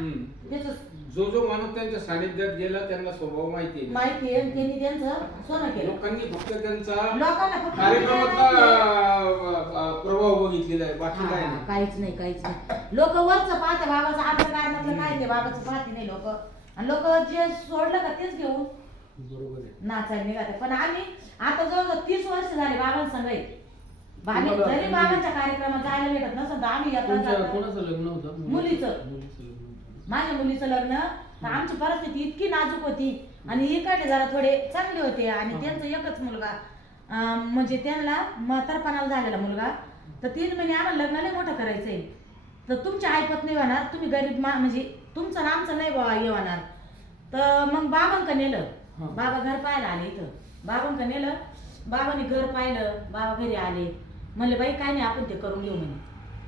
त्याच जो जो माणूस त्यांच्या सानिध्यात गेला त्यांना स्वभाव माहिती आहे. माहिती आहे. आणि त्यांनी त्यांचं सोनं केलं. लोकांनी फक्त त्यांचा लोकांना फक्त. अं, अं, प्रभाव बघितलेला आहे. बाकी काय हा, नाही. काहीच नाही काहीच नाही. लोक वरच पाहते बाबाचं आपल्या कारणातलं काय ते बाबाचं पाहते नाही लोक. आणि लोक जे सोडलं का तेच घेऊन बरोबर आहे. नाचायला निघाले. पण आम्ही आता जवळजवळ तीस वर्ष झाले बाबांसंग आहे. आम्ही तुम्हाला- जरी बाबांच्या कार्यक्रमात जायला भेटत नसतं तर आम्ही येतात तुमच्या जातात. कोणाचं लग्न होतं? मुलीचं. माझ्या मुलीचं लग्न तर आमची परिस्थिती इतकी नाजूक होती. आणि इकडे जरा थोडे चांगले होते आणि. त्यांचं एकच मुलगा अं, म्हणजे त्यांना म्हातारपणाला झालेला मुलगा. तर तीन महिने आम्हाला लग्नाला मोठं करायचंय. तर तुमच्या ऐकत नाही होणार तुम्ही गरीब मा म्हणजे तुमचं आणि आमचं नाही बाबा हे होणार. तर मग बाबांका नेलं. हा. बाबा घर पाहायला आले इथं. बाबांका नेलं. बाबांनी घर पाहिलं. बाबा घरी आले. म्हणले बाई काय नाही आपण ते करून घेऊ म्हणे.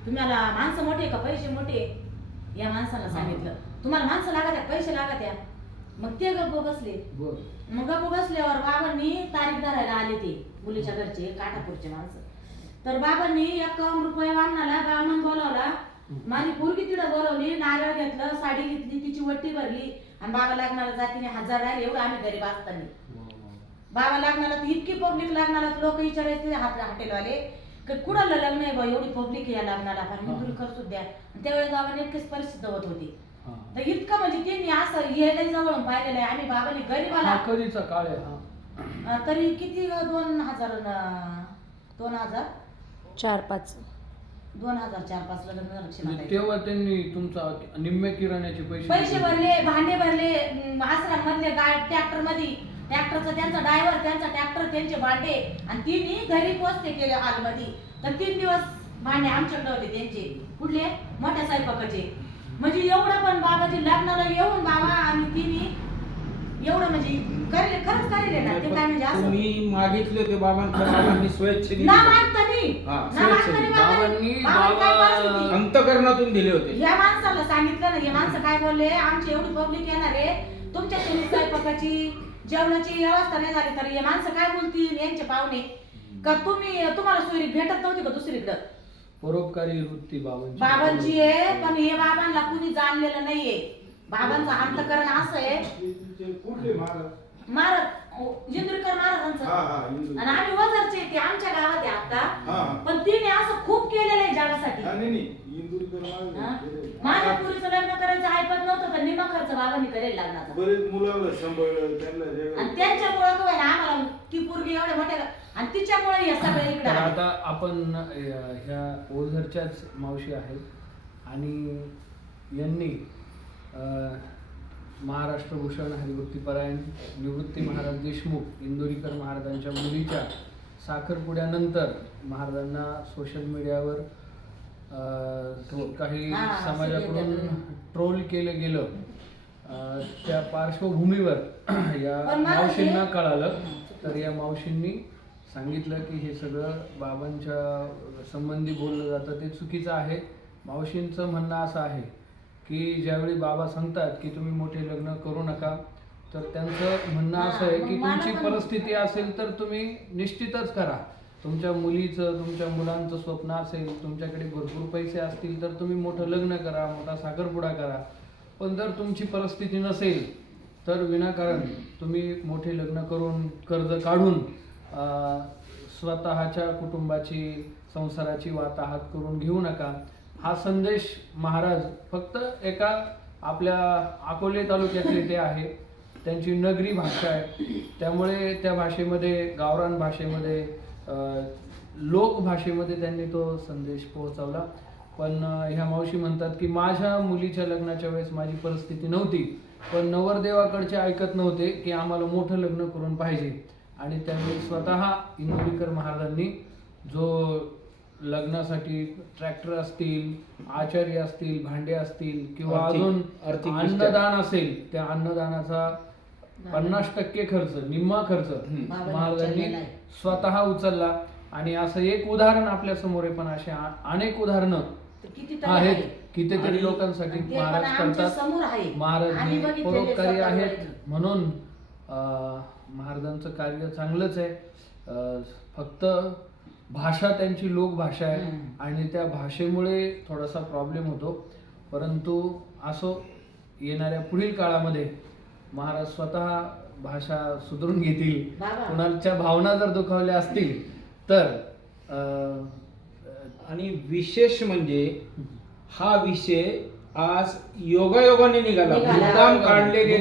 तुम्हाला माणसं मोठे का पैसे मोठे? या माणसाला सांगितलं. तुम्हाला माणसं लागत आहे पैसे लागत आहे मग ते गप्प बसले. मग गप्प बसल्यावर बाबांनी तारीख धरायला आले ते मुलीच्या घरचे काटापूरचे माणसं. तर बाबांनी एक रुपये वाहनाला ब्राह्मण बोलावला. माझी पोरगी तिथं बोलवली नारळ घेतलं साडी घेतली तिची वट्टी भरली. आणि बाबा लग्नाला जातीने हजार राहिले एवढं आम्ही गरीब असताना. बाबा लग्नाला तर इतकी पब्लिक लग्नाला लोक विचारायचे हॉटेलवाले. की कुणाला लग्न आहे बा? एवढी पब्लिक या लग्नाला फार मंजुरी करतो द्या आणि त्यावेळेस बाबाने इतकीच परिस्थिती होत होती. हा. तर इतकं म्हणजे त्यांनी असं येणे जवळून पाहिलेलं आहे. आम्ही बाबाने गरीबाला कधीचा काळ आहे हा. अं, तरी किती? दोन हजार अं, दोन हजार? चार पाच. दोन हजार चार पाच ला लग्न झालं म्हणजे. तेव्हा त्यांनी तुमचा निम्म्या किराण्याचे पैसे पैसे दिले. भरले भांडे भरले आश्रम मधले ट्रॅक्टरमध्ये ट्रॅक्टरचा त्यांचा ड्रायव्हर त्यांचा ट्रॅक्टर त्यांचे भांडे. आणि तिन्ही घरी पोचते केले आलमध्ये तर तीन दिवस भांडे आमच्याकडे होते त्यांचे. कुठले? मोठ्या स्वयंपाकाचे. म्हणजे एवढं पण बाबाजी लग्नाला येऊन बाबा आणि तिन्ही एवढं म्हणजे करले खरंच करले ना. ते काय म्हणजे असं तुम्ही मागितले होते बाबांकडे बाबांनी स्वेच्छेने ना दिले. मागतानी. हा, ना मागतानी बाबांनी बाबांनी- बाबांनी काय बाबा- परिस्थिती? अंतकरणातून दिले होते. या माणसाला सांगितलं ना हे माणसं काय बोलले? आमची एवढी पब्लिक येणार. आहे तुमच्या शेती स्वयंपाकाची जेवणाची व्यवस्था नाही झाली तर हे माणसं काय बोलतील यांचे पाहुणे? का तुम्ही तुम्हाला सोयरी भेटत नव्हती का दुसरीकडं? परोपकारी वृत्ती बाबांची. बाबांची आहे पण हे बाबांना कुणी जाणलेलं नाहीये. बाबांचं अंतकरण असं आहे. कुठले महाराज महाराज इंद्रिकर हा महाराजांचं हा आणि आम्ही वजरचे ते आमच्या गावात आहे आता हा पण तिने असं खूप केलेलं आहे जगासाठी हा, नाही नाही इंदूरकर हा? महाराज माझ्या पुरीचं लग्न करायचं ऐकत नव्हतं तर निमा खर्च बाबांनी करेल लग्नाचा बरेच मुलांना सांभाळलं त्यांना आणि जगात- त्यांच्यामुळे काय ना आम्हाला ती पोरगी एवढ्या मोठ्या आणि तिच्यामुळे हे सगळे इकडे तर आले. आता आपण अ, ह्या ओझरच्याच मावशी आहेत आणि यांनी अ, महाराष्ट्र भूषण हरिभक्तीपरायण निवृत्ती महाराज देशमुख इंदोरीकर महाराजांच्या मुलीच्या साखरपुड्यानंतर महाराजांना सोशल मीडियावर काही समाजाकडून ट्रोल केलं गेलं. त्या पार्श्वभूमीवर या मावशींना कळालं. तर या मावशींनी सांगितलं की हे सगळं बाबांच्या संबंधी बोललं जातं ते चुकीचं आहे. मावशींचं म्हणणं असं आहे की ज्यावेळी बाबा सांगतात की तुम्ही मोठे लग्न करू नका तर त्यांचं म्हणणं असं आहे की तुमची परिस्थिती असेल तर तुम्ही निश्चितच करा. तुमच्या मुलीचं तुमच्या मुलांचं स्वप्न असेल तुमच्याकडे भरपूर पैसे असतील तर तुम्ही मोठं लग्न करा मोठा साखरपुडा करा. पण जर तुमची परिस्थिती नसेल तर विनाकारण तुम्ही मोठे लग्न करून कर्ज काढून स्वतःच्या कुटुंबाची संसाराची वाताहात करून घेऊ नका. हा संदेश महाराज फक्त एका आपल्या अकोले तालुक्यातले ते आहे. त्यांची नगरी भाषा आहे. त्यामुळे त्या भाषेमध्ये गावरान भाषेमध्ये अं, लोक भाषेमध्ये त्यांनी तो संदेश पोहोचवला पण ह्या मावशी म्हणतात की माझ्या मुलीच्या लग्नाच्या वेळेस माझी परिस्थिती नव्हती पण नवरदेवाकडचे ऐकत नव्हते की आम्हाला मोठं लग्न करून पाहिजे आणि त्यावेळी स्वतः इंदोरीकर महाराजांनी जो लग्नासाठी ट्रॅक्टर असतील आचार्य असतील भांडे असतील किंवा अजून. अन्नदान असेल त्या अन्नदानाचा पन्नास टक्के खर्च निम्मा खर्च महाराजांनी. स्वतः उचलला. आणि असं एक उदाहरण आपल्यासमोर आहे पण असे अनेक उदाहरणं तर आहेत. आहे. कितीतरी आणि- लोकांसाठी आणि ते पण महाराज आमच्या करतात. समोर आहे. महाराज आम्ही हे बघितलेले परोपकारी स्वतः आहेत. म्हणून अं, महाराजांचं कार्य चांगलंच आहे. अं, फक्त भाषा त्यांची लोकभाषा आहे. हम्म. आणि त्या भाषेमुळे थोडासा प्रॉब्लेम होतो. परंतु असो येणाऱ्या पुढील काळामध्ये महाराज स्वतः भाषा सुधारून घेतील. कुणाच्या भावना जर दुखावल्या असतील तर आणि विशेष म्हणजे हा विषय आज योगायोगाने निघाला. मुद्दाम काढलेले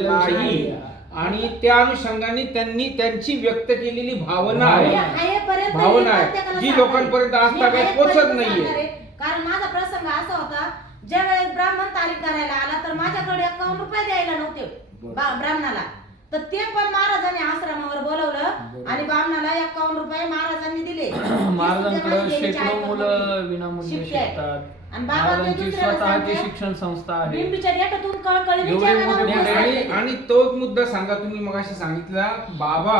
नाही. आणि त्या अनुषंगाने त्यांनी त्यांची व्यक्त केलेली भावना आहे भावना आहे. जी. लोकांपर्यंत आज आहेपर्यंत पोचत नाहीये. कारण माझा प्रसंग असा होता ज्या वेळेस ब्राह्मण तारीख करायला आला तर माझ्याकडे एकावन्न रुपये द्यायला नव्हते ब्राह्मणाला तर ते पण महाराजांनी आश्रमावर बोलवलं. आणि ब्राह्मणाला एकावन्न रुपये महाराजांनी दिले. महाराजांकडे ते सुद्धा शेकडो माझी मुलं आई विनामूल्य शिकतायत. शिकतात. आणि बाबा ते महाराजांची दुसऱ्याला स्वतःची सांगते, शिक्षण संस्था आहे. बिंबीच्या एवढे मोठे आणि तोच मुद्दा सांगा तुम्ही मग सांगितला बाबा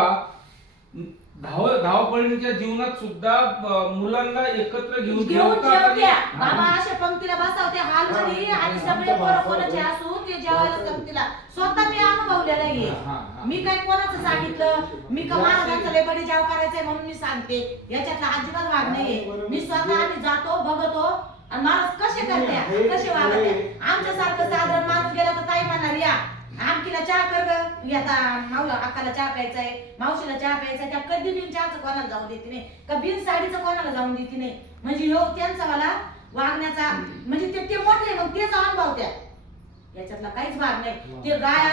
धाव धावपळीच्या जीवनात सुद्धा अं, मुलांना एकत्र घेऊन घेऊन जेवतात आणि- जेवत्या. बाबा अशा पंक्तीला बसावत्या हॉलमध्ये आणि सगळे पोरं कोणाचे असू ते जेवायला पंक्तीला स्वतः मी अनुभवलेलं आहे. हा, हा. मी काय कोणाचं सांगितलं? मी का महाराजांचा लय बडी जाव करायचंय म्हणून मी सांगते. याच्यातला अजिबात भाग नाहीये. मी स्वतः आम्ही जातो बघतो. आणि महाराज कसे करते? कसे वागते? आमच्या सारखं साधारण माणूस गेला तर ताई म्हणणार या आमकीला चहा कर ग. येता माऊला अक्काला चहा प्यायचा आहे मावशीला चहा प्यायचा आहे त्या कधी बिन चहाचं कोणाला जाऊन देते नाही. का बिन साडीचं कोणाला जाऊन देते नाही. म्हणजे ह्यो त्यांचा मला वागण्याचा म्हणजे ते ते मोठे मग तेच अनुभव त्या. याच्यातला काहीच भाग नाही. ते गाय